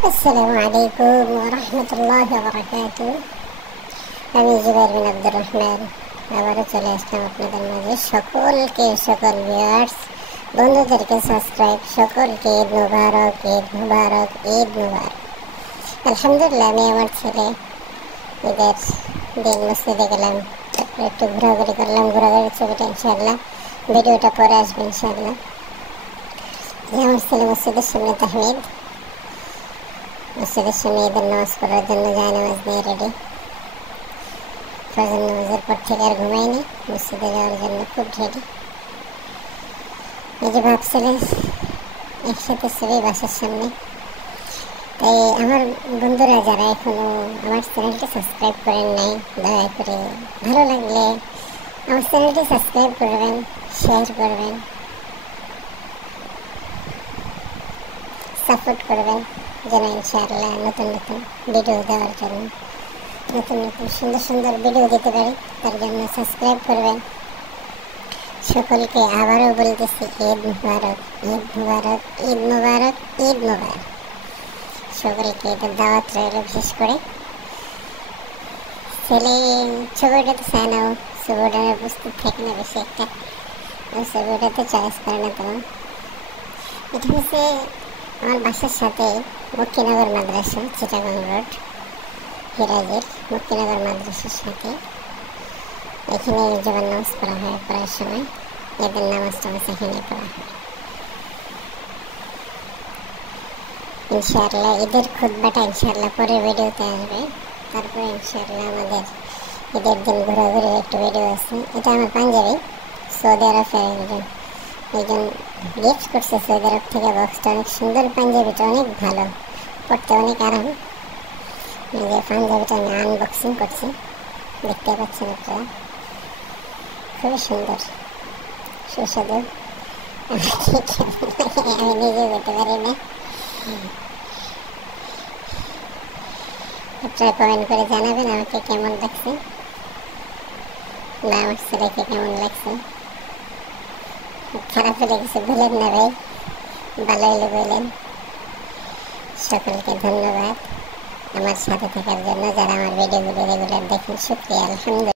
السلام عليكم ورحمة الله وبركاته। আমি জুবাইর বিন আব্দুর রহমান আবারও চলে আসলাম আপনাদের মাঝে। সকল ভিউয়ার্স বন্ধুদেরকে সাবস্ক্রাইব, সকলকে ঈদ মুবারক, ঈদ মুবারক, ঈদ মুবারক। আলহামদুলিল্লাহ, আমি আমার ছেলে ঈদের দিন মসজিদে গেলাম, একটু ঘোরাঘুরি করলাম। ঘোরাঘুরির ছবিটা ইনশাআল্লাহ ভিডিওটা পরে আসবে ইনশাআল্লাহ। আমার ছেলে মসজিদের সামনে তাহমিদ, মসজিদের সামনে ঈদের নামাজ পড়ার জন্য যায় নামাজ নিয়ে রেডি। ফজর নামাজের পর থেকে আর ঘুমাইনি, মসজিদে যাওয়ার জন্য খুব রেডি। এই যে ভাবছিলেন একসাথে ছবি বাসার সামনে। তাই আমার বন্ধুরা যারা এখনো আমার চ্যানেলটি সাবস্ক্রাইব করেন নাই, দয়া করে ভালো লাগলে আমার চ্যানেলটি সাবস্ক্রাইব করবেন, শেয়ার করবেন, সাপোর্ট করবেন, যেন ইনশাআল্লাহ নতুন নতুন ভিডিও দেওয়ার জন্য, নতুন নতুন সুন্দর সুন্দর ভিডিও দিতে পারি, তার জন্য সাবস্ক্রাইব করবেন। সকলকে আবারও বলতেছি ঈদ মুবারক, ঈদ মুবারক, ঈদ মুবারক, ঈদ মুবারক। সকলকে ঈদের দাওয়াত রইল। বিশেষ করে ছেলে ছবিটা তো চায় না, ছবিটা উপস্থিত থাকে না বেশি একটা, ছবিটা তো চয়েস করে না তেমন। এটা হচ্ছে আমার বাসার সাথে মুক্তিনগর মাদ্রাসা, চিটাগাং রোড, হিরাজির মুক্তিনগর মাদ্রাসার সাথে। এখানে যখন নামাজ পড়া হয়, পড়ার সময় ঈদের নামাজ টামাজ এখানে পড়া হয়। ইনশাআল্লাহ ঈদের খুতবাটা ইনশাআল্লাহ পরের ভিডিওতে আসবে। তারপরে ইনশাআল্লাহ আমাদের ঈদের দিন ঘোরাঘুরির একটু ভিডিও আছে। এটা আমার পাঞ্জাবি, সৌদি আরবের একজন গিফট করছে সৌদি আরব থেকে বক্সটা। অনেক সুন্দর পাঞ্জাবিটা, অনেক ভালো, পড়তে অনেক আরাম। এই যে পাঞ্জাবিটা আমি আনবক্সিং করছি, দেখতে পাচ্ছেন আপনারা, খুবই সুন্দর, সুস্বাদু। আমি নিজে যেতে পারি না। আপনারা কমেন্ট করে জানাবেন আমাকে কেমন লাগছে, না আমার ছেলেকে কেমন লাগছে। খারাপ হলে কিছু বলেন না ভাই, ভালো হলে বলেন। সকলকে ধন্যবাদ আমার সাথে থাকার জন্য। যারা আমার ভিডিওগুলো রেগুলার দেখেন, শুকরিয়া, আলহামদুলিল্লাহ।